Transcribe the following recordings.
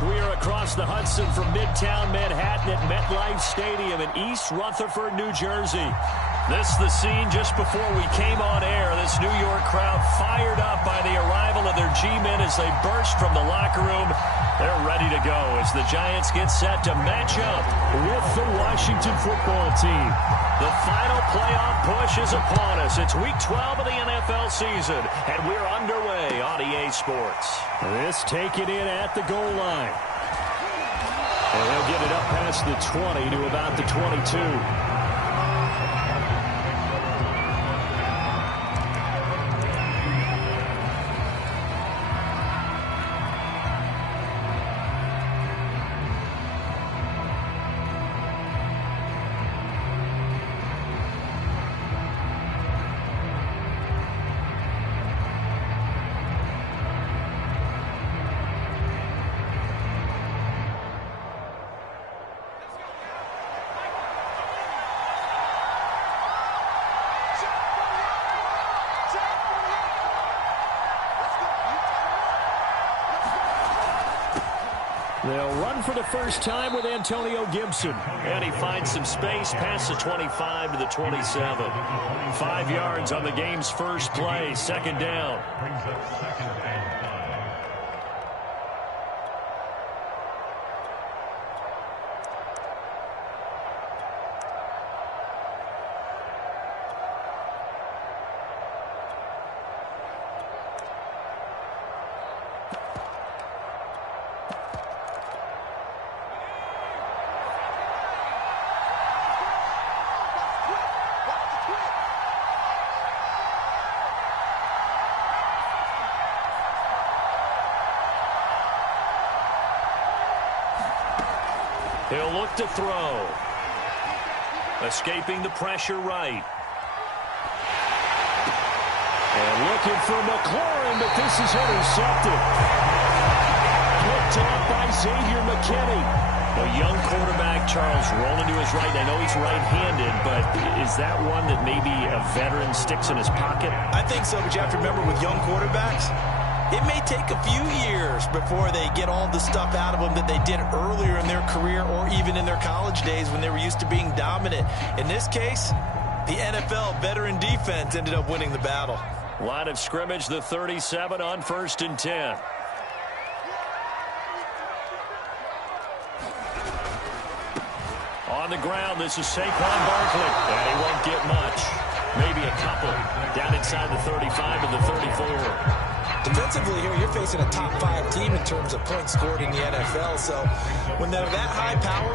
We are across the Hudson from Midtown Manhattan at MetLife Stadium in East Rutherford, New Jersey. This is the scene just before we came on air. This New York crowd fired up by the arrival of their G-men as they burst from the locker room. They're ready to go as the Giants get set to match up with the Washington football team. The final playoff push is upon us. It's Week 12 of the NFL season, and we're underway on EA Sports. This taken in at the goal line. And they'll get it up past the 20 to about the 22. They'll run for the first time with Antonio Gibson. And he finds some space past the 25 to the 27. 5 yards on the game's first play. Second down. Brings up second and 9. He'll look to throw. Escaping the pressure right. And looking for McLaurin, but this is intercepted. Picked up by Xavier McKinney. A young quarterback, Charles, rolling to his right. I know he's right-handed, but is that one that maybe a veteran sticks in his pocket? I think so, but you have to remember with young quarterbacks, it may take a few years before they get all the stuff out of them that they did earlier in their career or even in their college days when they were used to being dominant. In this case, the NFL veteran defense ended up winning the battle. Line of scrimmage, the 37 on 1st and 10. On the ground, this is Saquon Barkley. And he won't get much. Maybe a couple. Down inside the 35 and the 34. Defensively here, you're facing a top 5 team in terms of points scored in the NFL. So when they're that high power,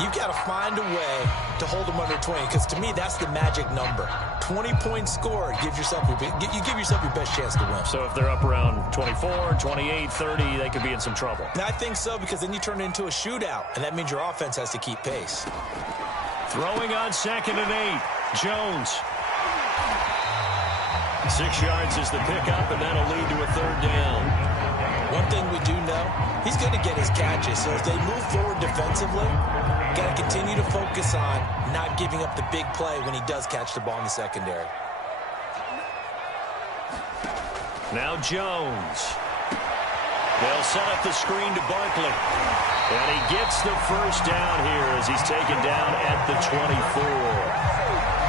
you've got to find a way to hold them under 20. Because to me, that's the magic number. 20 points scored gives yourself you give yourself your best chance to win. So if they're up around 24, 28, 30, they could be in some trouble. And I think so, because then you turn it into a shootout, and that means your offense has to keep pace. Throwing on 2nd and 8. Jones. 6 yards is the pickup, and that'll lead to a 3rd down. One thing we do know, he's going to get his catches. So as they move forward defensively, got to continue to focus on not giving up the big play when he does catch the ball in the secondary. Now Jones. They'll set up the screen to Barkley. And he gets the first down here as he's taken down at the 24.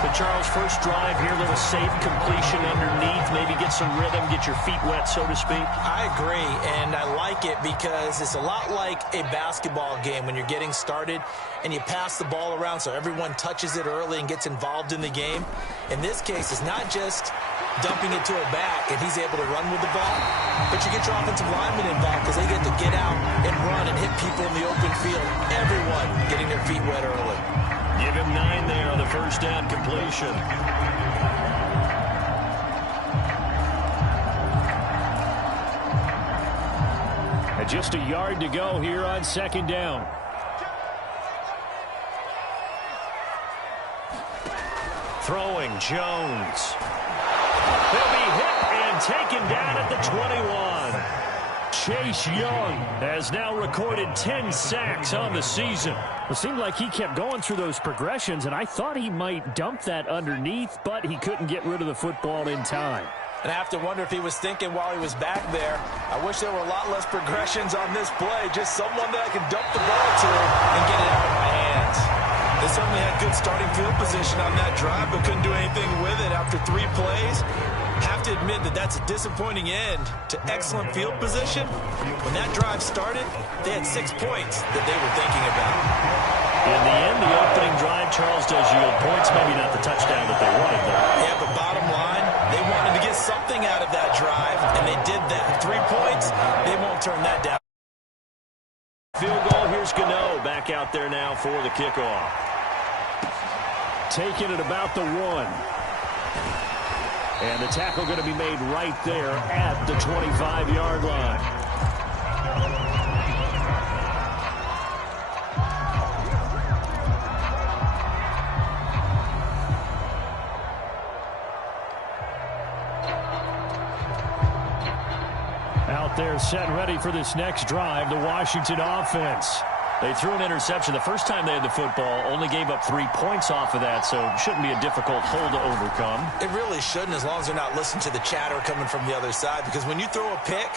But Charles, first drive here, little safe completion underneath, maybe get some rhythm, get your feet wet, so to speak. I agree, and I like it because it's a lot like a basketball game when you're getting started and you pass the ball around so everyone touches it early and gets involved in the game. In this case, it's not just dumping it to a back and he's able to run with the ball, but you get your offensive linemen involved because they get to get out and run and hit people in the open field. Everyone getting their feet wet early. Give him 9 there on the first down completion. And just a yard to go here on 2nd down. Throwing Jones. He'll be hit and taken down at the 21. Chase Young has now recorded 10 sacks on the season. It seemed like he kept going through those progressions, and I thought he might dump that underneath, but he couldn't get rid of the football in time. And I have to wonder if he was thinking while he was back there, I wish there were a lot less progressions on this play. Just someone that I can dump the ball to and get it out of my hands. They certainly had good starting field position on that drive, but couldn't do anything with it after 3 plays. Have to admit that that's a disappointing end to excellent field position. When that drive started, they had 6 points that they were thinking about. In the end, the opening drive, Charles, does yield points. Maybe not the touchdown that they wanted, though. Yeah, but bottom line, they wanted to get something out of that drive, and they did that. 3 points, they won't turn that down. Field goal, here's Gano back out there now for the kickoff. Taking it about the 1. And the tackle going to be made right there at the 25-yard line. Out there set and ready for this next drive, the Washington offense. They threw an interception the first time they had the football, only gave up 3 points off of that, so it shouldn't be a difficult hole to overcome. It really shouldn't, as long as they're not listening to the chatter coming from the other side, because when you throw a pick,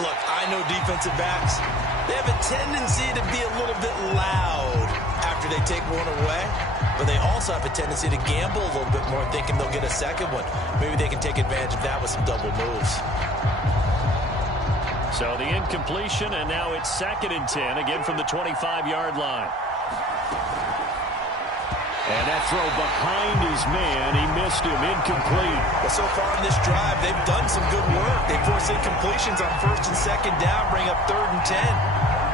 look, I know defensive backs, they have a tendency to be a little bit loud after they take one away, but they also have a tendency to gamble a little bit more, thinking they'll get a second one. Maybe they can take advantage of that with some double moves. So the incompletion, and now it's 2nd and 10, again from the 25-yard line. And that throw behind his man, he missed him, incomplete. Well, so far in this drive, they've done some good work. They force incompletions on 1st and 2nd down, bring up 3rd and 10.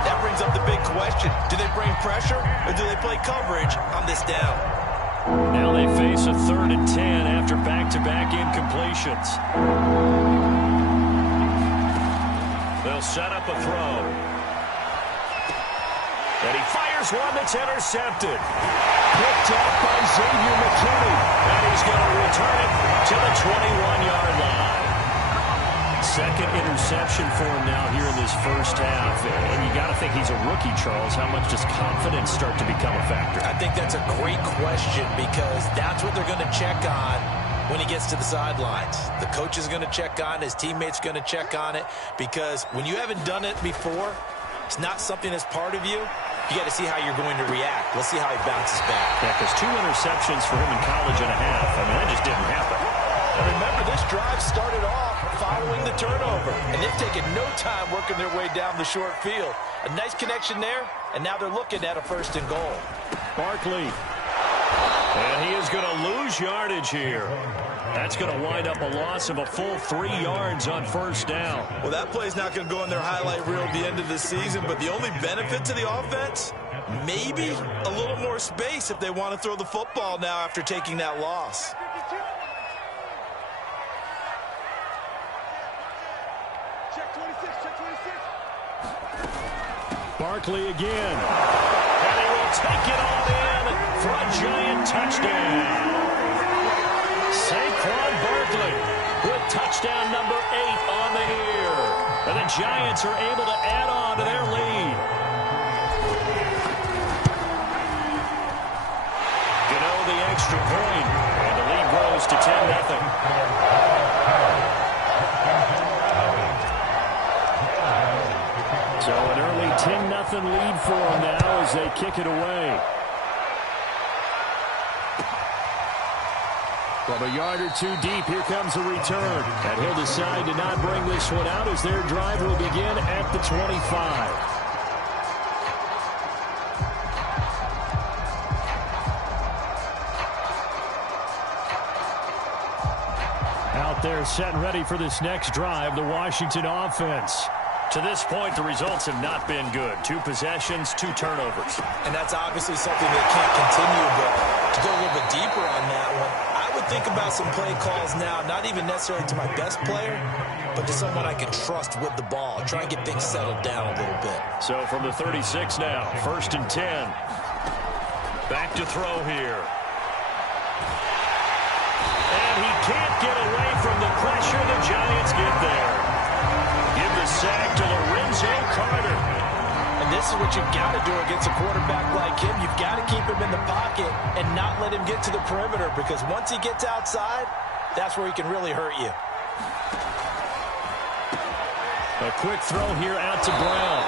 That brings up the big question. Do they bring pressure, or do they play coverage on this down? Now they face a 3rd and 10 after back-to-back incompletions. They'll set up a throw. And he fires one that's intercepted. Picked up by Xavier McKinney. And he's going to return it to the 21-yard line. 2nd interception for him now here in this first half. And you got to think he's a rookie, Charles. How much does confidence start to become a factor? I think that's a great question, because that's what they're going to check on when he gets to the sidelines. The coach is going to check on it. His teammates going to check on it, because when you haven't done it before, it's not something that's part of you. You got to see how you're going to react. Let's see how he bounces back. Yeah, because 2 interceptions for him in college and a half. I mean, that just didn't happen. And remember, this drive started off following the turnover, and they've taken no time working their way down the short field. A nice connection there, and now they're looking at a 1st and goal. Barkley. And he is going to lose yardage here. That's going to wind up a loss of a full 3 yards on 1st down. Well, that play's not going to go in their highlight reel at the end of the season, but the only benefit to the offense, maybe a little more space if they want to throw the football now after taking that loss. Check 26, check 26. Barkley again. And he will take it all in for a giant touchdown. Saquon Barkley with touchdown number 8 on the year. And the Giants are able to add on to their lead. Gano the extra point, and the lead grows to 10-0. So an early 10-0 lead for them now as they kick it away. From a yard or 2 deep, here comes a return. And he'll decide to not bring this one out as their drive will begin at the 25. Out there set and ready for this next drive, the Washington offense. To this point, the results have not been good. 2 possessions, 2 turnovers. And that's obviously something that can't continue, but to go a little bit deeper on that one, I would think about some play calls now, not even necessarily to my best player, but to someone I can trust with the ball. Try and get things settled down a little bit. So from the 36 now, 1st and 10. Back to throw here. And he can't get away from the pressure. The Giants get there. Give the sack to Lorenzo Carter. And this is what you've got to do against a quarterback like him. You've got to keep him in the pocket and not let him get to the perimeter, because once he gets outside, that's where he can really hurt you. A quick throw here out to Brown.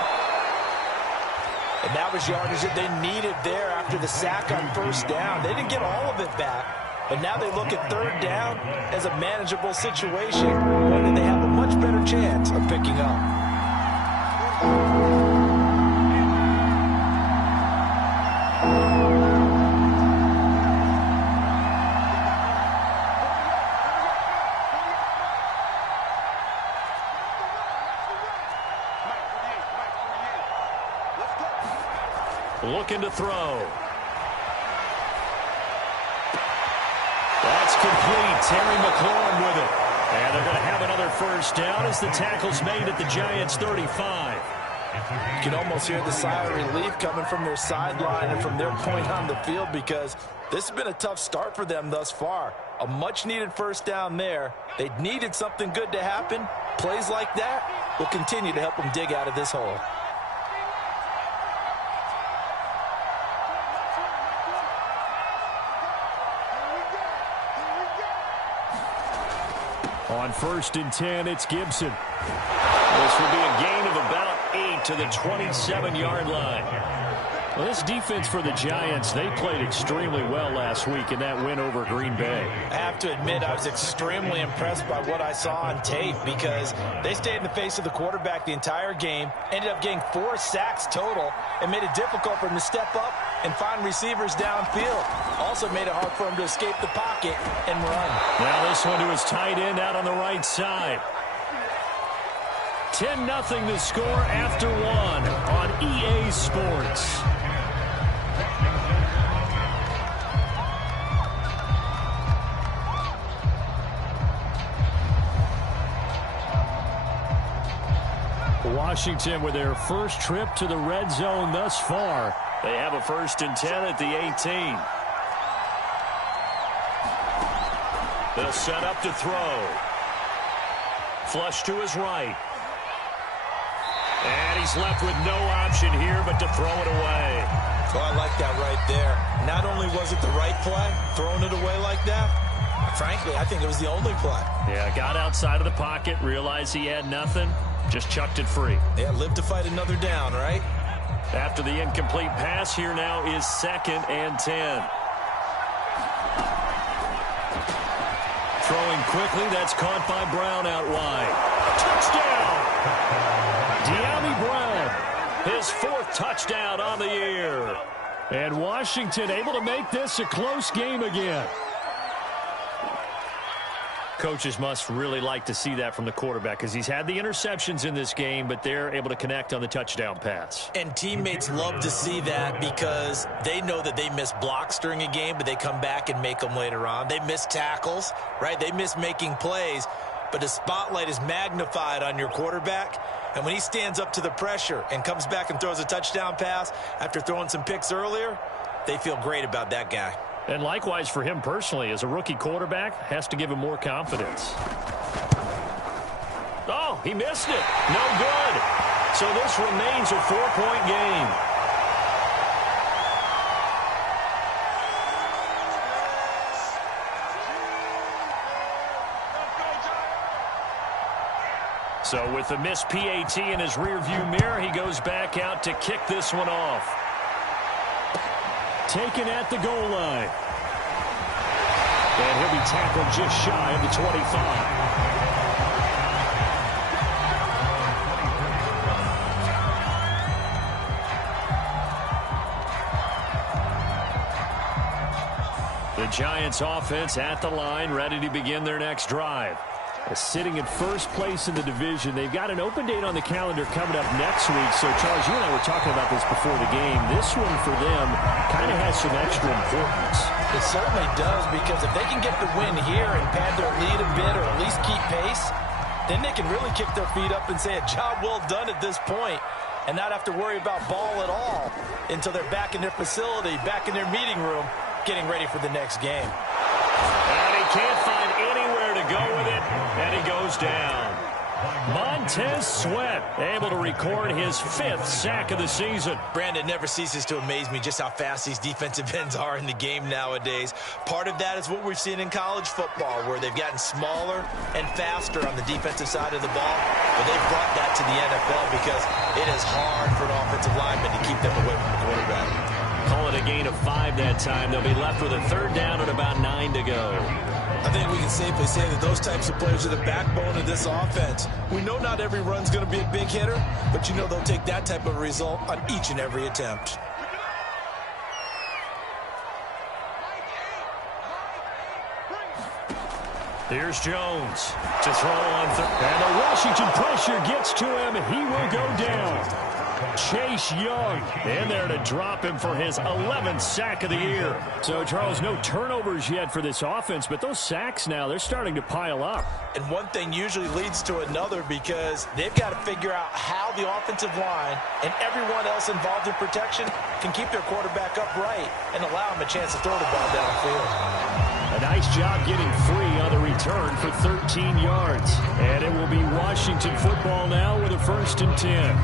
And that was yardage that they needed there after the sack on first down. They didn't get all of it back, but now they look at third down as a manageable situation, one that they have a much better chance of picking up. Looking to throw. That's complete. Terry McLaurin with it. And they're going to have another first down as the tackle's made at the Giants' 35. You can almost hear the sigh of relief coming from their sideline and from their point on the field, because this has been a tough start for them thus far. A much-needed first down there. They needed something good to happen. Plays like that will continue to help them dig out of this hole. On 1st and 10, it's Gibson. This will be a gain of about 8 to the 27-yard line. Well, this defense for the Giants, they played extremely well last week in that win over Green Bay. I have to admit, I was extremely impressed by what I saw on tape, because they stayed in the face of the quarterback the entire game, ended up getting 4 sacks total, and made it difficult for him to step up and find receivers downfield. Also made it hard for him to escape the pocket and run. Now this one to his tight end out on the right side. 10-0 the score after 1 on EA Sports. Washington with their first trip to the red zone thus far. They have a 1st and 10 at the 18. They'll set up to throw. Flush to his right. And he's left with no option here but to throw it away. Well, I like that right there. Not only was it the right play, throwing it away like that, frankly, I think it was the only play. Yeah, got outside of the pocket, realized he had nothing, just chucked it free. Yeah, live to fight another down, right? After the incomplete pass, here now is 2nd and 10. Throwing quickly, that's caught by Brown out wide. Touchdown! De'Ami Brown, his 4th touchdown on the year. And Washington able to make this a close game again. Coaches must really like to see that from the quarterback, because he's had the interceptions in this game, but they're able to connect on the touchdown pass. And teammates love to see that, because they know that they miss blocks during a game, but they come back and make them later on. They miss tackles, right? They miss making plays, but the spotlight is magnified on your quarterback. And when he stands up to the pressure and comes back and throws a touchdown pass after throwing some picks earlier, they feel great about that guy. And likewise for him personally, as a rookie quarterback, has to give him more confidence. Oh, he missed it. No good. So this remains a 4-point game. So with the missed PAT in his rearview mirror, he goes back out to kick this one off. Taken at the goal line. And he'll be tackled just shy of the 25. The Giants offense at the line, ready to begin their next drive. Sitting in first place in the division. They've got an open date on the calendar coming up next week. So, Charles, you and I were talking about this before the game. This one for them kind of has some extra importance. It certainly does, because if they can get the win here and pad their lead a bit, or at least keep pace, then they can really kick their feet up and say a job well done at this point, and not have to worry about ball at all until they're back in their facility, back in their meeting room, getting ready for the next game. And he can't find anywhere to go with it, and he goes down. Montez Sweat able to record his 5th sack of the season. Brandon, never ceases to amaze me just how fast these defensive ends are in the game nowadays. Part of that is what we've seen in college football, where they've gotten smaller and faster on the defensive side of the ball. but they've brought that to the NFL because it is hard for an offensive lineman to keep them away from the quarterback. Call it a gain of 5 that time. They'll be left with a 3rd down and about 9 to go. I think we can safely say that those types of players are the backbone of this offense. We know not every run's going to be a big hitter, but you know they'll take that type of result on each and every attempt. Here's Jones to throw on and the Washington pressure gets to him. He will go down. Chase Young in there to drop him for his 11th sack of the year. So, Charles, no turnovers yet for this offense, but those sacks now, they're starting to pile up. And one thing usually leads to another because they've got to figure out how the offensive line and everyone else involved in protection can keep their quarterback upright and allow him a chance to throw the ball downfield. A nice job getting free on the return for 13 yards. And it will be Washington football now with a 1st and 10.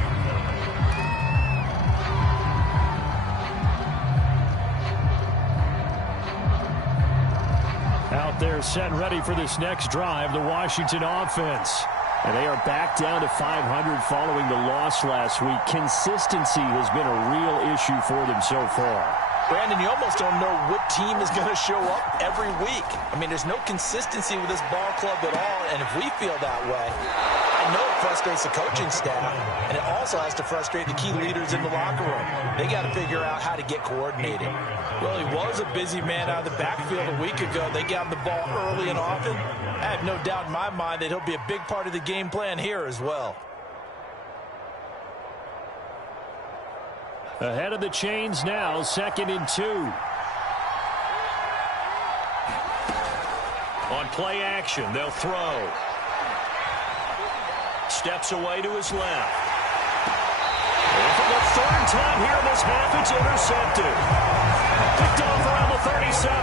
Out there set and ready for this next drive, the Washington offense. And they are back down to 500 following the loss last week. Consistency has been a real issue for them so far. Brandon, you almost don't know what team is going to show up every week. I mean, there's no consistency with this ball club at all, and if we feel that way, I know it frustrates the coaching staff, and it also has to frustrate the key leaders in the locker room. They got to figure out how to get coordinated. Well, he was a busy man out of the backfield a week ago. They got him the ball early and often. I have no doubt in my mind that he'll be a big part of the game plan here as well. Ahead of the chains now, 2nd and 2. On play action, they'll throw. Steps away to his left. And for the 3rd time here in this half, it's intercepted. Picked off around the 37.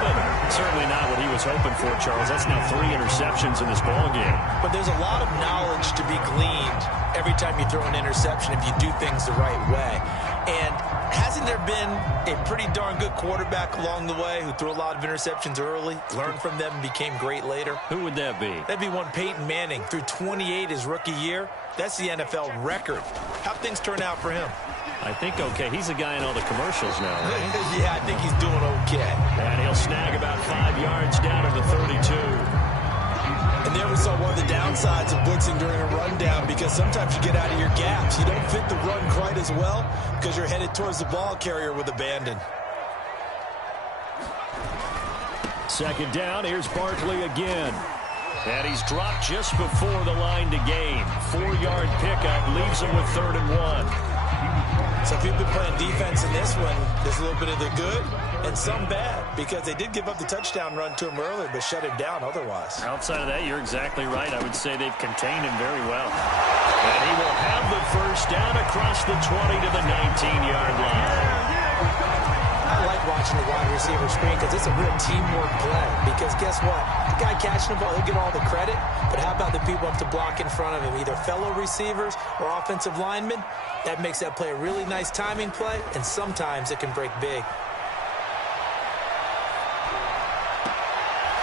Certainly not what he was hoping for, Charles. That's now 3 interceptions in this ballgame. But there's a lot of knowledge to be gleaned every time you throw an interception if you do things the right way. And hasn't there been a pretty darn good quarterback along the way who threw a lot of interceptions early, learned from them, and became great later? Who would that be? That'd be one Peyton Manning. Threw 28 his rookie year. That's the NFL record. How'd things turn out for him? I think okay. He's a guy in all the commercials now, right? Yeah, I think he's doing okay. And he'll snag about 5 yards down to the 32. And there we saw one of the downsides of blitzing during a rundown because sometimes you get out of your gaps. You don't fit the run quite as well because you're headed towards the ball carrier with abandon. 2nd down, here's Barkley again. And he's dropped just before the line to gain. 4-yard pickup leaves him with 3rd and 1. So if you've been playing defense in this one, there's a little bit of the good and some bad because they did give up the touchdown run to him earlier but shut him down otherwise. Outside of that, you're exactly right. I would say they've contained him very well. And he will have the 1st down across the 20 to the 19-yard line. I like watching the wide receiver screen because it's a real teamwork play. Because guess what? The guy catching the ball, he'll get all the credit. But how about the people up to block in front of him, either fellow receivers or offensive linemen? That makes that play a really nice timing play, and sometimes it can break big.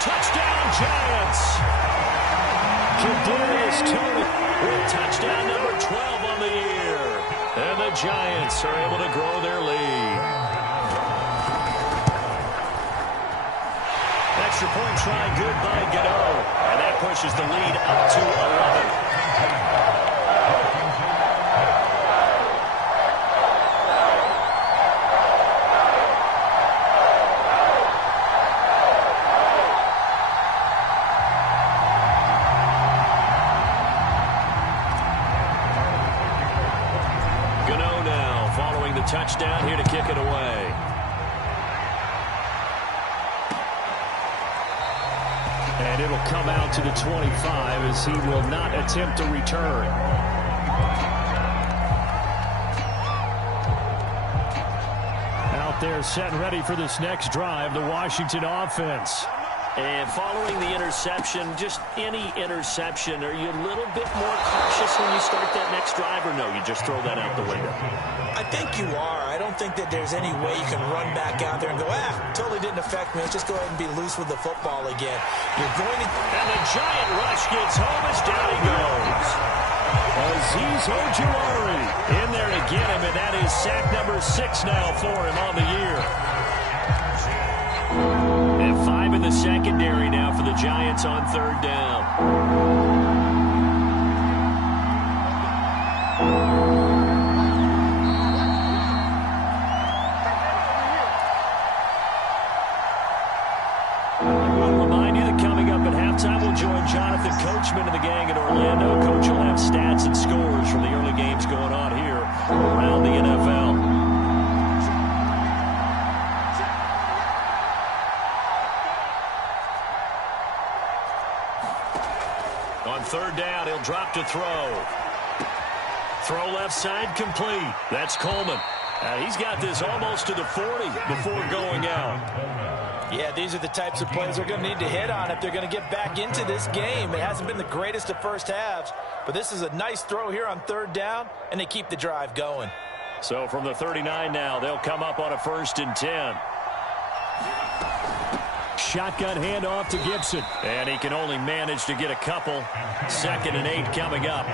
Touchdown, Giants! Kadarius Toney with touchdown number 12 on the year. And the Giants are able to grow their lead. Extra point try good by Godot. And that pushes the lead up to 11. Godot now following the touchdown here to kick it away. And it'll come out to the 25 as he will not attempt to return. Out there set and ready for this next drive, the Washington offense. And following the interception, just any interception, are you a little bit more cautious when you start that next drive, or no, you just throw that out the window? I think you are. I don't think that there's any way you can run back out there and go, totally didn't affect me. Let's just go ahead and be loose with the football again. You're going to... And the giant rush gets home as down he goes. Azeez Ojulari in there to get him, and that is sack number 6 now for him on the year. And 5 in the secondary now for the Giants on third down. Jonathan Coachman and the gang in Orlando. Coach will have stats and scores from the early games going on here around the NFL. On third down, he'll drop to throw. Throw left side complete. That's Coleman. He's got this almost to the 40 before going out. Yeah, these are the types of plays they're going to need to hit on if they're going to get back into this game. It hasn't been the greatest of first halves, but this is a nice throw here on third down, and they keep the drive going. So from the 39 now, they'll come up on a 1st and 10. Shotgun handoff to Gibson, and he can only manage to get a couple. 2nd and 8 coming up.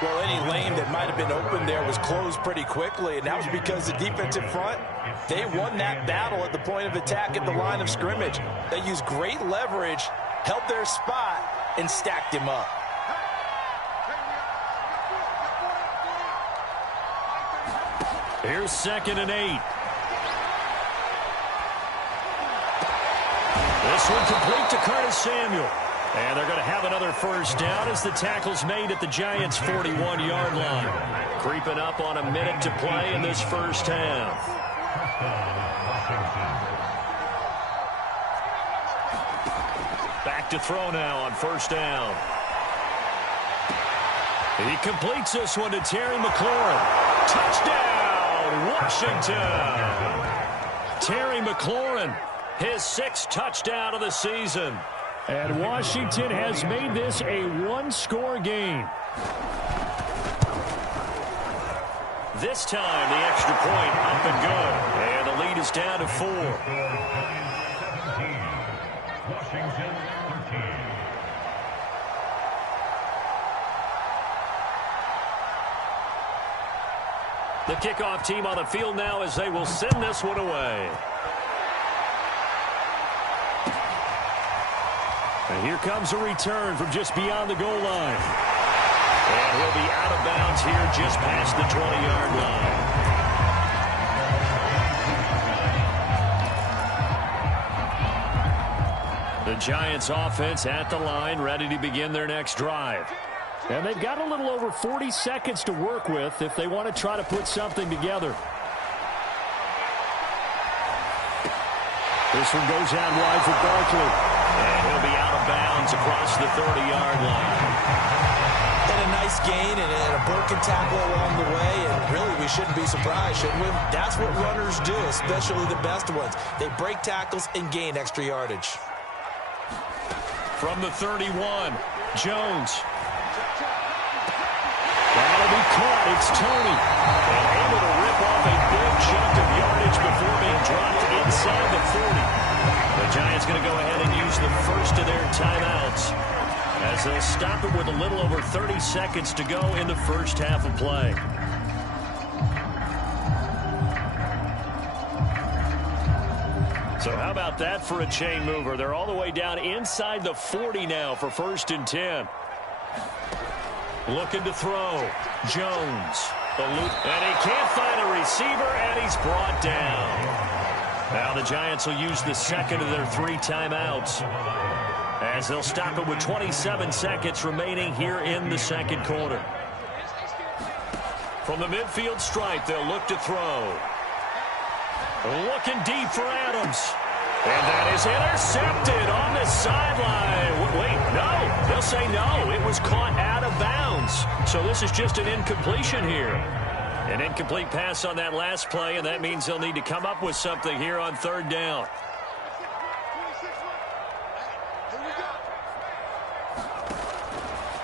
Well, any lane that might have been open there was closed pretty quickly, and that was because the defensive front, they won that battle at the point of attack at the line of scrimmage. They used great leverage, held their spot, and stacked him up. Here's 2nd and 8. This one complete to Curtis Samuel. And they're going to have another 1st down as the tackle's made at the Giants' 41-yard line. Creeping up on a minute to play in this first half. Back to throw now on 1st down. He completes this one to Terry McLaurin. Touchdown, Washington! Terry McLaurin, his 6th touchdown of the season. And Washington has made this a one-score game. This time, the extra point up and good. And the lead is down to 4. The kickoff team on the field now as they will send this one away. And here comes a return from just beyond the goal line. And he'll be out of bounds here just past the 20-yard line. The Giants offense at the line, ready to begin their next drive. And they've got a little over 40 seconds to work with if they want to try to put something together. This one goes out wide for Barkley. And he'll be out of bounds across the 30-yard line. And a nice gain and a broken tackle along the way. And really, we shouldn't be surprised, shouldn't we? That's what runners do, especially the best ones. They break tackles and gain extra yardage. From the 31, Jones. That'll be caught. It's Tony. And able to rip off a big chunk of yardage before being dropped inside the 40. The Giants going to go ahead and use the first of their timeouts as they'll stop it with a little over 30 seconds to go in the first half of play. So how about that for a chain mover? They're all the way down inside the 40 now for 1st and 10. Looking to throw. Jones. And he can't find a receiver, and he's brought down. Now the Giants will use the second of their 3 timeouts as they'll stop it with 27 seconds remaining here in the second quarter. From the midfield stripe, they'll look to throw. Looking deep for Adams. And that is intercepted on the sideline. Wait, no. They'll say no. It was caught out of bounds. So this is just an incompletion here. An incomplete pass on that last play, and that means they'll need to come up with something here on 3rd down.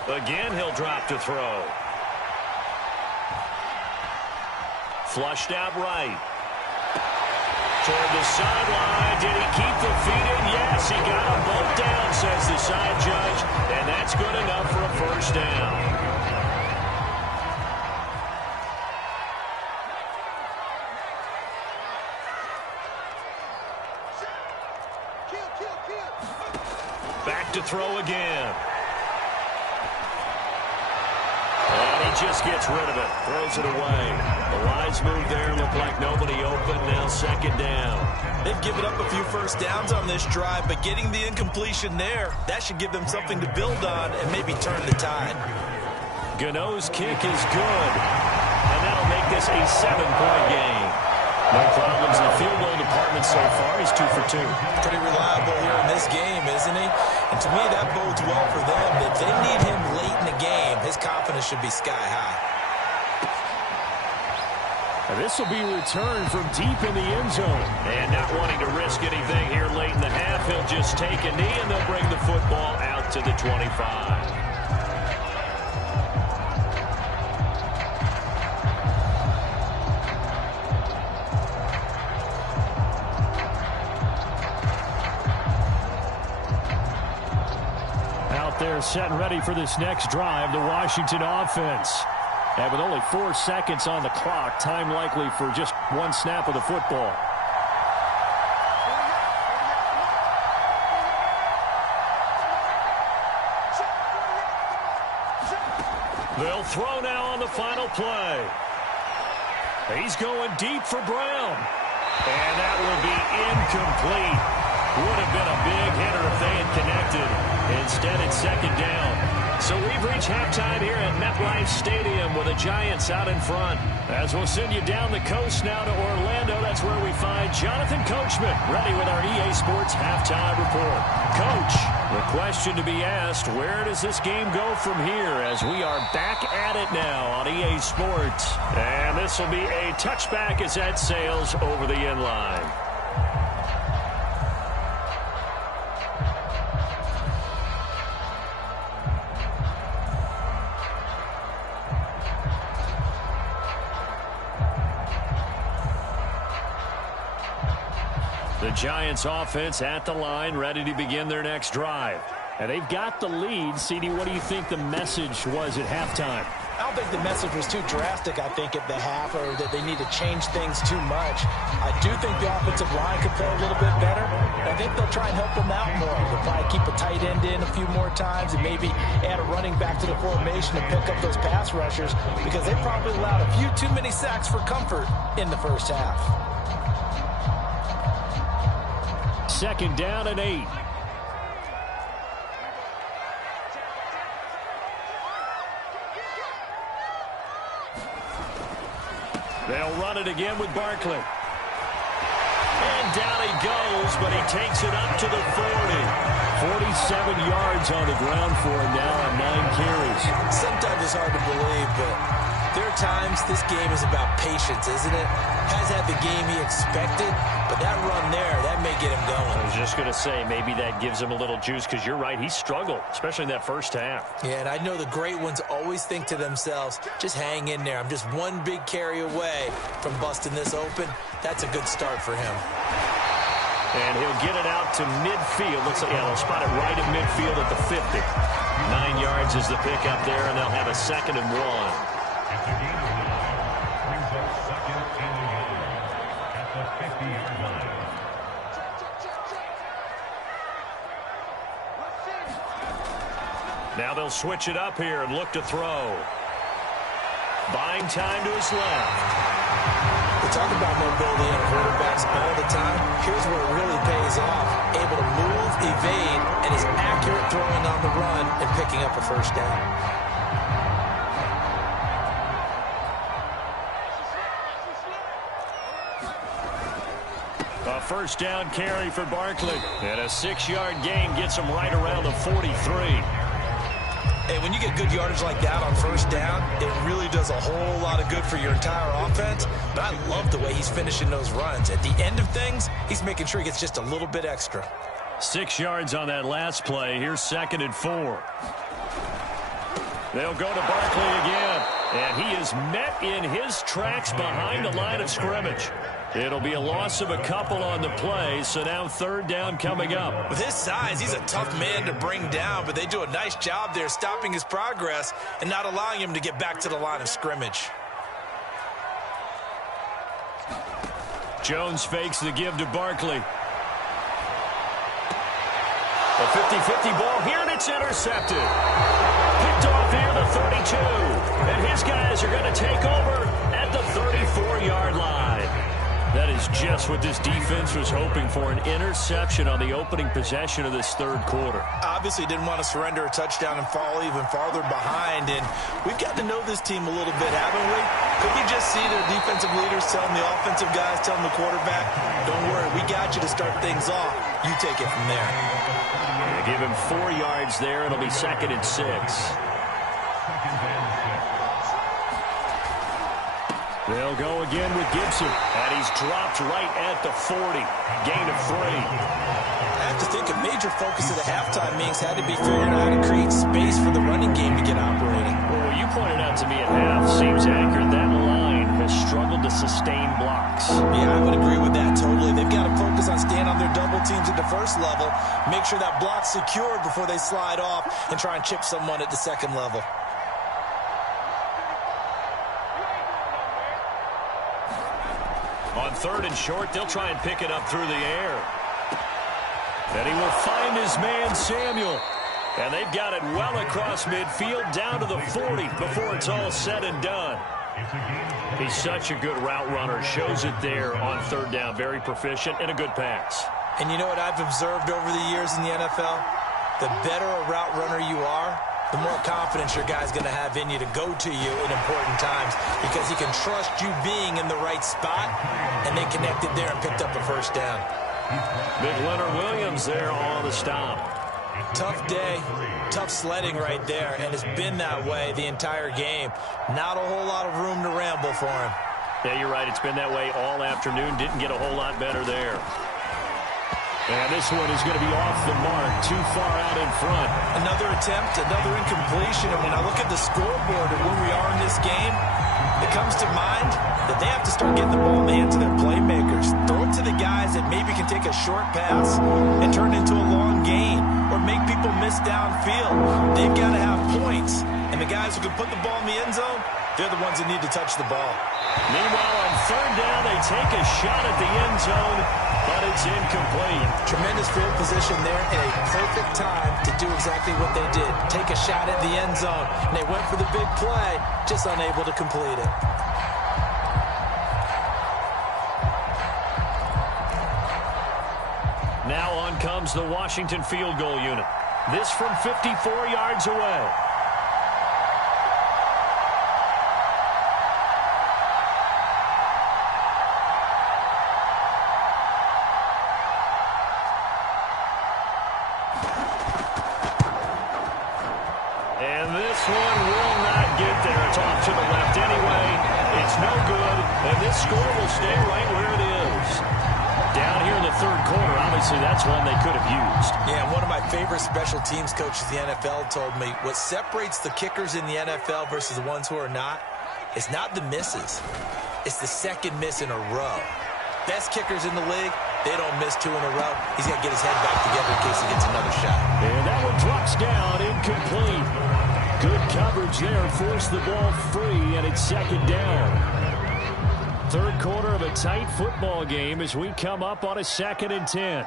Again, he'll drop to throw. Flushed out right. Toward the sideline. Did he keep the feet in? Yes, he got them both down, says the side judge. And that's good enough for a 1st down. look to throw again. And he just gets rid of it. Throws it away. The lines move there. Look like nobody open. Now second down. They've given up a few first downs on this drive, but getting the incompletion there, that should give them something to build on and maybe turn the tide. Gano's kick is good. And that'll make this a 7-point game. No problems in the field goal department so far. He's 2 for 2. Pretty reliable here in this game, isn't he? And to me, that bodes well for them. If they need him late in the game, his confidence should be sky high. This will be returned from deep in the end zone. And not wanting to risk anything here late in the half, he'll just take a knee, and they'll bring the football out to the 25. They're set and ready for this next drive, the Washington offense. And with only 4 seconds on the clock, time likely for just one snap of the football. They'll throw now on the final play. He's going deep for Brown. And that will be incomplete. Would have been a big hitter if they had connected. Instead, it's second down. So we've reached halftime here at MetLife Stadium with the Giants out in front. As we'll send you down the coast now to Orlando, that's where we find Jonathan Coachman ready with our EA Sports halftime report. Coach, the question to be asked, where does this game go from here as we are back at it now on EA Sports? And this will be a touchback as that sails over the end line. The Giants offense at the line, ready to begin their next drive. And they've got the lead. CD, what do you think the message was at halftime? I don't think the message was too drastic, I think, at the half, or that they need to change things too much. I do think the offensive line could play a little bit better. I think they'll try and help them out more. They'll probably keep a tight end in a few more times and maybe add a running back to the formation and pick up those pass rushers, because they probably allowed a few too many sacks for comfort in the first half. Second down and 8. They'll run it again with Barkley. And down he goes, but he takes it up to the 40. 47 yards on the ground for him now on 9 carries. Sometimes it's hard to believe, but there are times this game is about patience, isn't it? Has had the game he expected, but that run there, that may get him going. I was just going to say, maybe that gives him a little juice, because you're right, he struggled, especially in that first half. Yeah, and I know the great ones always think to themselves, just hang in there. I'm just one big carry away from busting this open. That's a good start for him. And he'll get it out to midfield. Looks like, yeah, they'll spot it right at midfield at the 50. 9 yards is the pickup there, and they'll have a 2nd and 1. Now they'll switch it up here and look to throw. Buying time to his left. We talk about mobility on quarterbacks all the time. Here's where it really pays off. Able to move, evade, and is accurate throwing on the run and picking up a first down. A first down carry for Barkley. And a 6-yard gain gets him right around the 43. Hey, when you get good yardage like that on first down, it really does a whole lot of good for your entire offense. But I love the way he's finishing those runs. At the end of things, he's making sure he gets just a little bit extra. 6 yards on that last play. Here's 2nd and 4. They'll go to Barkley again. And he is met in his tracks behind the line of scrimmage. It'll be a loss of a couple on the play, so now 3rd down coming up. With his size, he's a tough man to bring down, but they do a nice job there stopping his progress and not allowing him to get back to the line of scrimmage. Jones fakes the give to Barkley. A 50-50 ball here, and it's intercepted. Picked off near the 32. And his guys are going to take over at the 34-yard line. That is just what this defense was hoping for, an interception on the opening possession of this third quarter. Obviously didn't want to surrender a touchdown and fall even farther behind, and we've got to know this team a little bit, haven't we? Could we just see their defensive leaders telling the offensive guys, telling the quarterback, don't worry, we got you to start things off. You take it from there. Give him 4 yards there. It'll be 2nd and 6. They'll go again with Gibson. And he's dropped right at the 40. Gain of 3. I have to think a major focus of the halftime meetings had to be figuring out how to create space for the running game to get operating. Well, you pointed out to me at half, seems accurate. That line has struggled to sustain blocks. Yeah, I would agree with that totally. They've got to focus on staying on their double teams at the first level, make sure that block's secured before they slide off and try and chip someone at the second level. On 3rd and short, they'll try and pick it up through the air. And he will find his man, Samuel. And they've got it well across midfield, down to the 40 before it's all said and done. He's such a good route runner. Shows it there on 3rd down. Very proficient and a good pass. And you know what I've observed over the years in the NFL? The better a route runner you are, the more confidence your guy's going to have in you to go to you in important times because he can trust you being in the right spot, and they connected there and picked up a first down. Big Leonard Williams there on the stop. Tough day, tough sledding right there, and it's been that way the entire game. Not a whole lot of room to ramble for him. Yeah, you're right. It's been that way all afternoon. Didn't get a whole lot better there. And this one is going to be off the mark, too far out in front. Another attempt, another incompletion. And when I look at the scoreboard and where we are in this game, it comes to mind that they have to start getting the ball in the hands of their playmakers. Throw it to the guys that maybe can take a short pass and turn it into a long gain or make people miss downfield. They've got to have points. And the guys who can put the ball in the end zone, they're the ones that need to touch the ball. Meanwhile, on 3rd down, they take a shot at the end zone, but it's incomplete. Tremendous field position there and a perfect time to do exactly what they did. Take a shot at the end zone. And they went for the big play, just unable to complete it. Now on comes the Washington field goal unit. This from 54 yards away. And this one will not get there. It's off to the left anyway. It's no good. And this score will stay right where it is. Down here in the 3rd quarter, obviously that's one they could have used. Yeah, and one of my favorite special teams coaches in the NFL told me what separates the kickers in the NFL versus the ones who are not is not the misses. It's the second miss in a row. Best kickers in the league, they don't miss 2 in a row. He's got to get his head back together in case he gets another shot. And that one drops down, incomplete. Good coverage there, forced the ball free, and it's 2nd down. 3rd quarter of a tight football game as we come up on a 2nd and 10.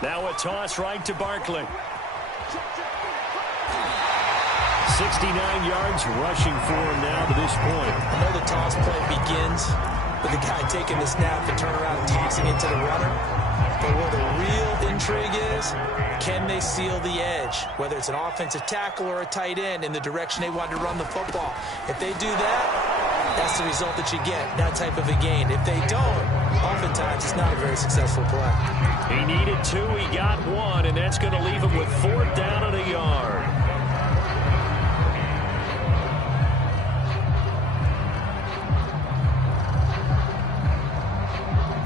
Now a toss right to Barkley. 69 yards rushing for him now to this point. I know the toss play begins with the guy taking the snap and turn around and tossing it to the runner. But where the real intrigue is, can they seal the edge? Whether it's an offensive tackle or a tight end in the direction they want to run the football. If they do that, that's the result that you get, that type of a gain. If they don't, oftentimes it's not a very successful play. He needed 2, he got 1, and that's going to leave him with 4th down and a yard.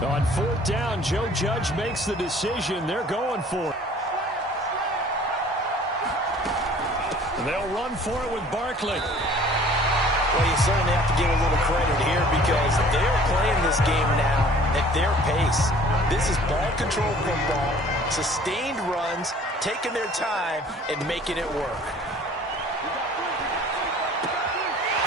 On 4th down, Joe Judge makes the decision. They're going for it. They'll run for it with Barkley. Well, you certainly have to give a little credit here because they're playing this game now at their pace. This is ball control football, sustained runs, taking their time, and making it work.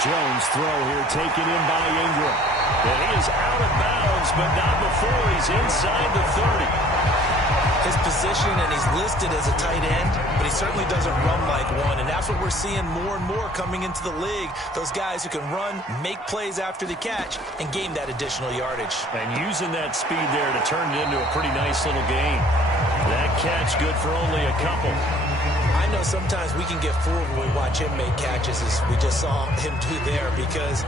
Jones throw here taken in by Ingram. And he is out of bounds, but not before he's inside the 30. His position, and he's listed as a tight end, but he certainly doesn't run like one, and that's what we're seeing more and more coming into the league. Those guys who can run, make plays after the catch, and gain that additional yardage. And using that speed there to turn it into a pretty nice little gain. That catch good for only a couple. I know sometimes we can get fooled when we watch him make catches, as we just saw him do there, because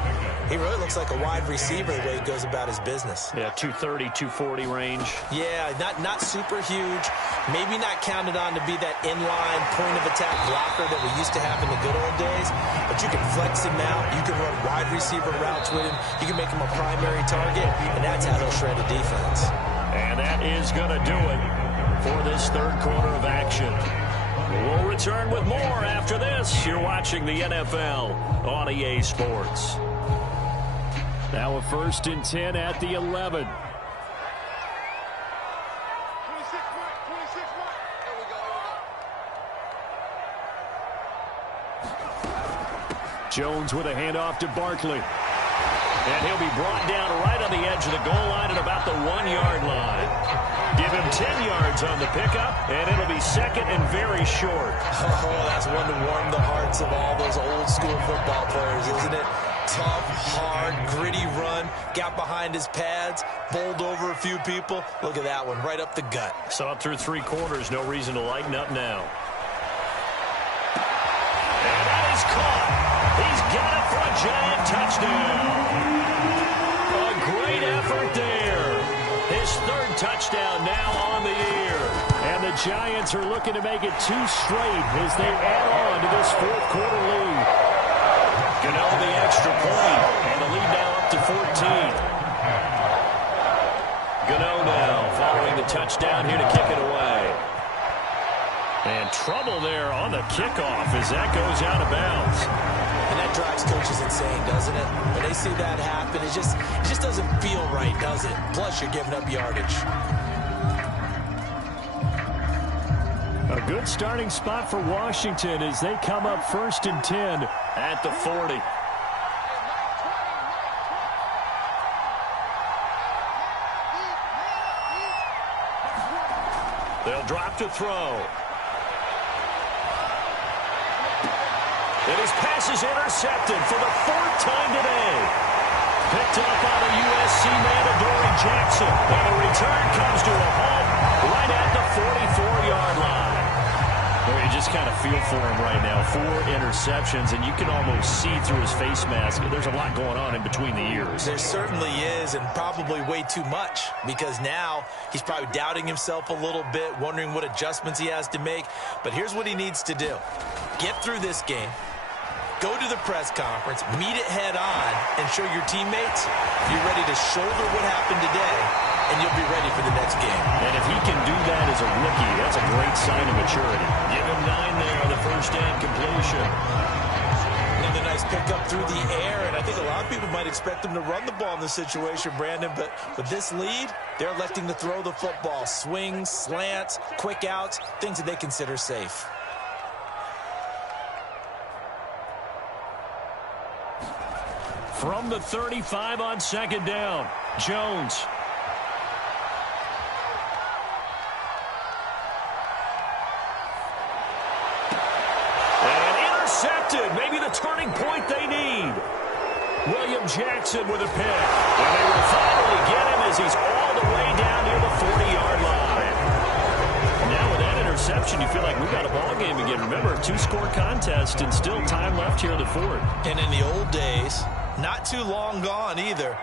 he really looks like a wide receiver the way he goes about his business. Yeah, 230, 240 range. Yeah, not super huge. Maybe not counted on to be that inline point-of-attack blocker that we used to have in the good old days. But you can flex him out. You can run wide receiver routes with him. You can make him a primary target, and that's how they'll shred a defense. And that is going to do it for this third quarter of action. We'll return with more after this. You're watching the NFL on EA Sports. Now a 1st and 10 at the 11. 26 right, 26 right. Here we go. Jones with a handoff to Barkley. And he'll be brought down right on the edge of the goal line at about the 1-yard line. Give him 10 yards on the pickup, and it'll be second and very short. Oh, that's one to warm the hearts of all those old-school football players, isn't it? Tough, hard, gritty run, got behind his pads, bowled over a few people. Look at that one, right up the gut. Saw it through 3 quarters, no reason to lighten up now. And that is caught. He's got it for a giant touchdown. A great effort there. His 3rd touchdown now on the year. And the Giants are looking to make it 2 straight as they add on to this 4th quarter lead. Gano the extra point, and the lead now up to 14. Gano now following the touchdown here to kick it away. And trouble there on the kickoff as that goes out of bounds. And that drives coaches insane, doesn't it? When they see that happen, it just doesn't feel right, does it? Plus, you're giving up yardage. A good starting spot for Washington as they come up 1st and 10 at the 40. They'll drop to throw. And his pass is intercepted for the 4th time today. Picked up by the USC man, Adoree Jackson. And the return comes to a halt right at the 44-yard line. Well, you just kind of feel for him right now. 4 interceptions, and you can almost see through his face mask. There's a lot going on in between the ears. There certainly is, and probably way too much, because now he's probably doubting himself a little bit, wondering what adjustments he has to make. But here's what he needs to do. Get through this game. Go to the press conference, meet it head on, and show your teammates you're ready to shoulder what happened today, and you'll be ready for the next game. And if he can do that as a rookie, that's a great sign of maturity. Give him 9 there on the first down completion. Another nice pickup through the air, and I think a lot of people might expect him to run the ball in this situation, Brandon, but with this lead, they're electing to throw the football. Swings, slants, quick outs, things that they consider safe. From the 35 on 2nd down, Jones. And intercepted. Maybe the turning point they need. William Jackson with a pick. And they will finally get him as he's all the way down near the 40-yard line. Now with that interception, you feel like we've got a ball game again. Remember, a 2-score contest and still time left here in the 4th. And in the old days, not too long gone either,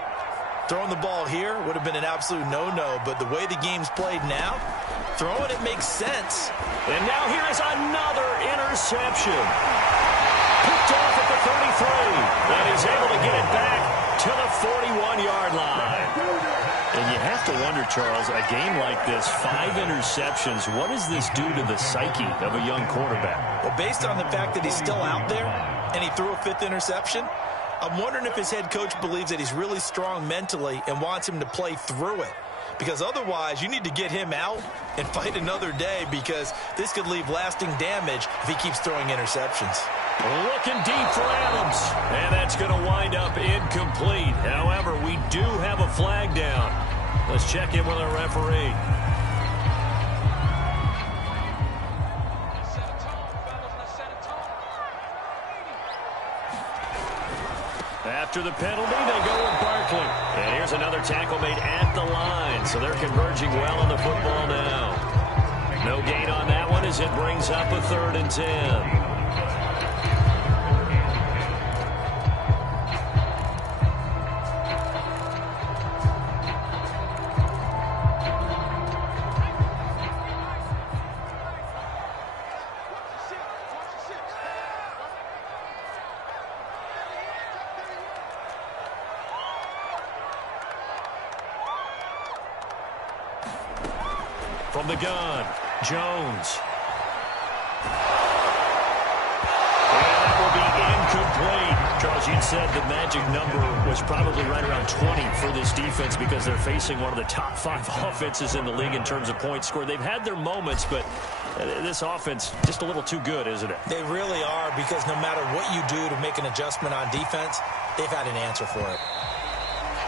throwing the ball here would have been an absolute no-no, but the way the game's played now, throwing it makes sense. And now here is another interception. Picked off at the 33, and he's able to get it back to the 41-yard line. And you have to wonder, Charles, a game like this, 5 interceptions, what does this do to the psyche of a young quarterback? Well, based on the fact that he's still out there and he threw a 5th interception, I'm wondering if his head coach believes that he's really strong mentally and wants him to play through it. Because otherwise, you need to get him out and fight another day, because this could leave lasting damage if he keeps throwing interceptions. Looking deep for Adams. And that's going to wind up incomplete. However, we do have a flag down. Let's check in with our referee. After the penalty, they go with Barkley. And here's another tackle made at the line. So they're converging well on the football now. No gain on that one as it brings up a 3rd and 10. From the gun, Jones. And that will be incomplete. Charles, you said the magic number was probably right around 20 for this defense because they're facing one of the top 5 offenses in the league in terms of points scored. They've had their moments, but this offense just a little too good, isn't it? They really are, because no matter what you do to make an adjustment on defense, they've had an answer for it.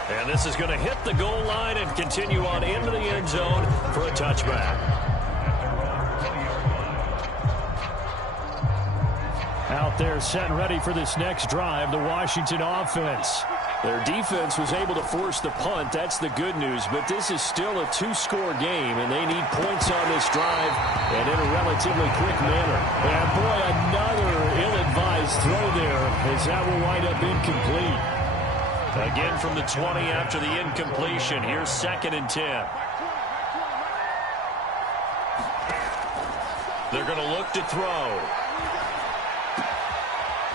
And this is going to hit the goal line and continue on into the end zone for a touchback. Out there set and ready for this next drive, the Washington offense. Their defense was able to force the punt. That's the good news. But this is still a 2-score game, and they need points on this drive and in a relatively quick manner. And, boy, another ill-advised throw there as that will wind up incomplete. Again from the 20 after the incompletion. Here's 2nd and 10. They're going to look to throw.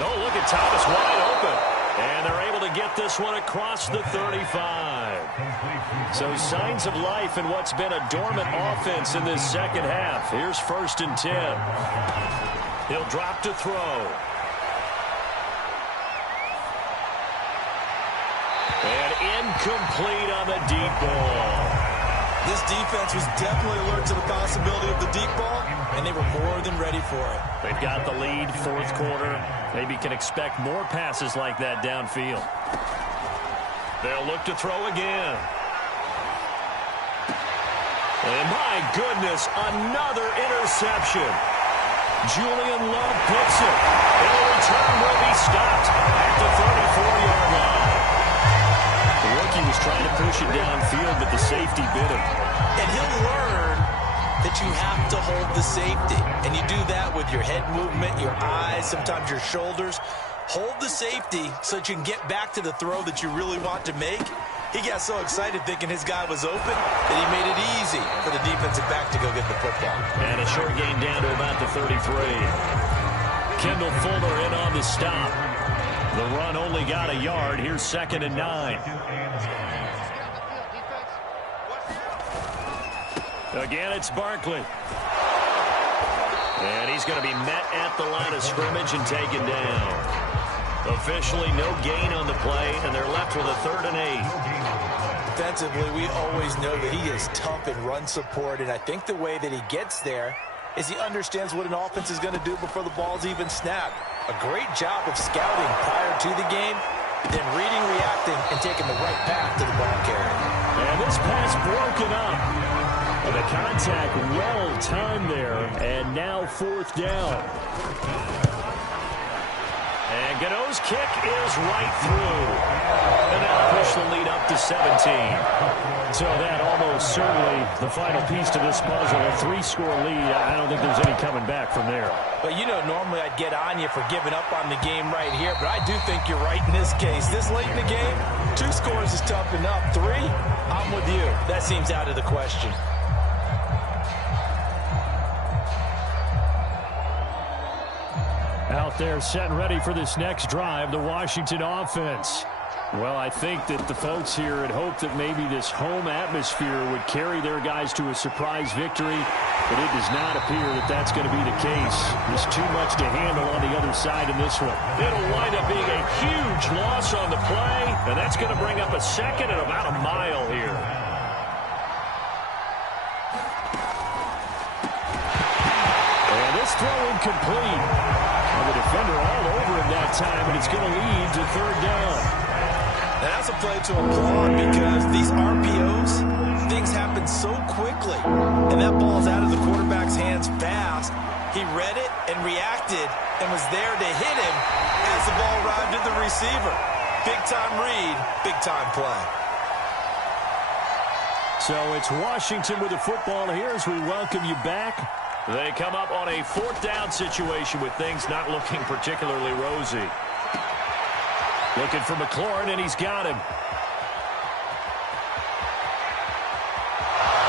Oh, look at Thomas wide open. And they're able to get this one across the 35. So signs of life in what's been a dormant offense in this second half. Here's 1st and 10. He'll drop to throw. And incomplete on the deep ball. This defense was definitely alert to the possibility of the deep ball, and they were more than ready for it. They've got the lead, 4th quarter. Maybe can expect more passes like that downfield. They'll look to throw again. And my goodness, another interception. Julian Love picks it. And the return will be stopped at the 34-yard line. The rookie was trying to push it downfield, but the safety bit him. And he'll learn that you have to hold the safety. And you do that with your head movement, your eyes, sometimes your shoulders. Hold the safety so that you can get back to the throw that you really want to make. He got so excited thinking his guy was open that he made it easy for the defensive back to go get the football. And a short gain down to about the 33. Kendall Fuller in on the stop. The run only got a yard. Here's 2nd and 9. Again, it's Barkley. And he's going to be met at the line of scrimmage and taken down. Officially no gain on the play, and they're left with a 3rd and 8. Defensively, we always know that he is tough in run support, and I think the way that he gets there is he understands what an offense is going to do before the ball's even snapped. A great job of scouting prior to the game, then reading, reacting, and taking the right path to the ball carrier. And this pass broken up. And the contact well timed there, and now 4th down. And Gano's kick is right through. And that'll push the lead up to 17. So that almost certainly the final piece to this puzzle. A 3-score lead. I don't think there's any coming back from there. But, you know, normally I'd get on you for giving up on the game right here, but I do think you're right in this case. This late in the game, 2 scores is tough enough. 3, I'm with you. That seems out of the question. Out there set and ready for this next drive, the Washington offense. Well, I think that the folks here had hoped that maybe this home atmosphere would carry their guys to a surprise victory, but it does not appear that that's going to be the case. There's too much to handle on the other side in this one. It'll wind up being a huge loss on the play, and that's going to bring up a 2nd and about a mile here. And this throw incomplete. And the defender all over him that time, and it's going to lead to third down. And that's a play to applaud because these RPOs, things happen so quickly. And that ball's out of the quarterback's hands fast. He read it and reacted and was there to hit him as the ball arrived at the receiver. Big-time read, big-time play. So it's Washington with the football here as we welcome you back. They come up on a fourth down situation with things not looking particularly rosy. Looking for McLaurin, and he's got him.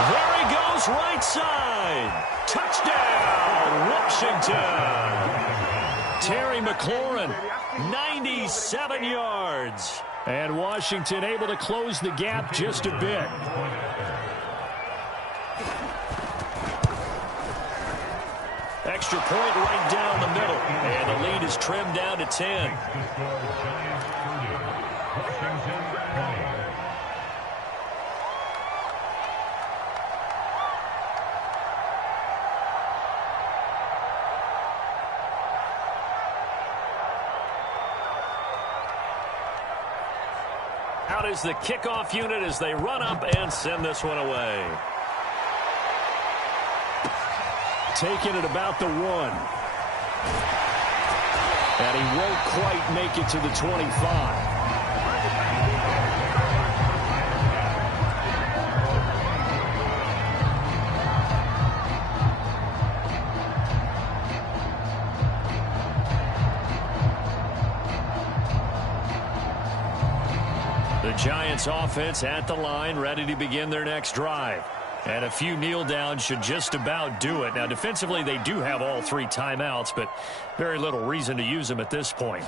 There he goes, right side. Touchdown, Washington. Terry McLaurin, 97 yards. And Washington able to close the gap just a bit. Extra point right down the middle. And the lead is trimmed down to 10. Out is the kickoff unit as they run up and send this one away. Taking it about the 1. And he won't quite make it to the 25. The Giants offense at the line, ready to begin their next drive. And a few kneel downs should just about do it. Now, defensively, they do have all 3 timeouts, but very little reason to use them at this point.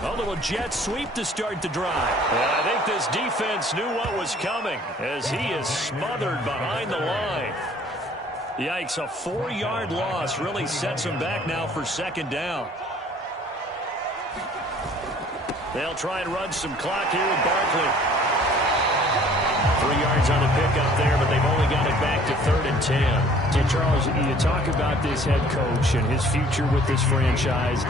A little jet sweep to start the drive. And I think this defense knew what was coming as he is smothered behind the line. Yikes, a 4-yard loss really sets him back now for second down. They'll try and run some clock here with Barkley. 3 yards on the pickup there, but they've only got it back to 3rd and 10. So, Charles, you talk about this head coach and his future with this franchise.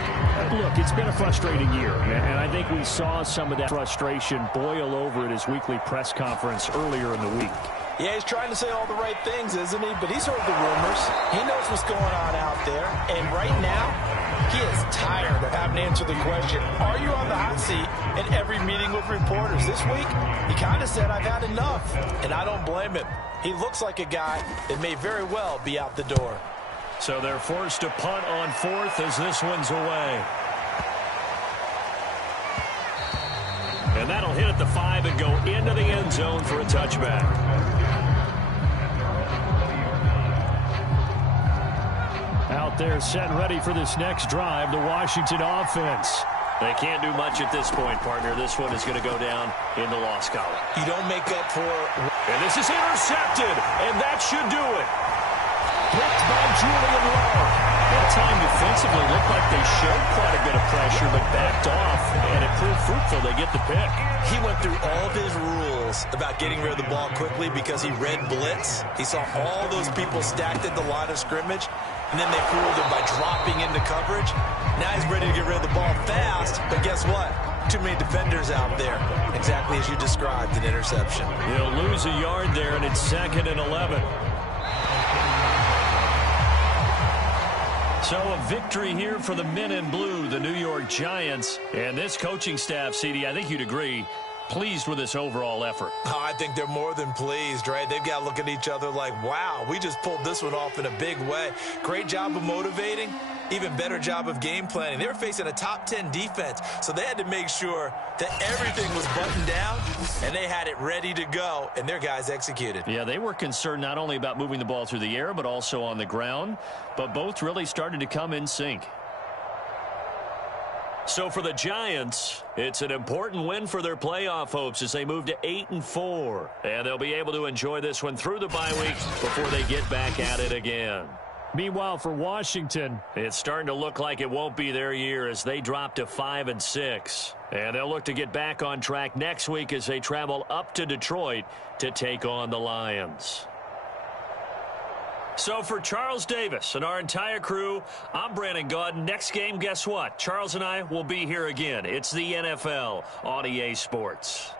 Look, it's been a frustrating year, and I think we saw some of that frustration boil over at his weekly press conference earlier in the week. Yeah, he's trying to say all the right things, isn't he? But he's heard the rumors. He knows what's going on out there. And right now, he is tired of having to answer the question, are you on the hot seat in every meeting with reporters? This week, he kind of said, I've had enough. And I don't blame him. He looks like a guy that may very well be out the door. So they're forced to punt on 4th as this one's away. And that'll hit at the 5 and go into the end zone for a touchback. Out there set and ready for this next drive, the Washington offense. They can't do much at this point, partner. This one is going to go down in the loss column. You don't make up for... And this is intercepted, and that should do it. Picked by Julian Love. That time defensively looked like they showed quite a bit of pressure, but backed off, and it proved fruitful. They get the pick. He went through all of his rules about getting rid of the ball quickly because he read blitz. He saw all those people stacked at the line of scrimmage, and then they fooled him by dropping into coverage. Now he's ready to get rid of the ball fast, but guess what? Too many defenders out there. Exactly as you described, an interception. He'll lose a yard there, and it's 2nd and 11. So a victory here for the men in blue, the New York Giants. And this coaching staff, CD, I think you'd agree, pleased with this overall effort. Oh, I think they're more than pleased, right? They've got to look at each other like, wow, we just pulled this one off in a big way. Great job of motivating. Even better job of game planning. They were facing a top 10 defense, so they had to make sure that everything was buttoned down, and they had it ready to go, and their guys executed. Yeah, they were concerned not only about moving the ball through the air, but also on the ground, but both really started to come in sync. So for the Giants, it's an important win for their playoff hopes as they move to 8-4. And they'll be able to enjoy this one through the bye week before they get back at it again. Meanwhile, for Washington, it's starting to look like it won't be their year as they drop to 5-6. And they'll look to get back on track next week as they travel up to Detroit to take on the Lions. So for Charles Davis and our entire crew, I'm Brandon Gaudin. Next game, guess what? Charles and I will be here again. It's the NFL on EA Sports.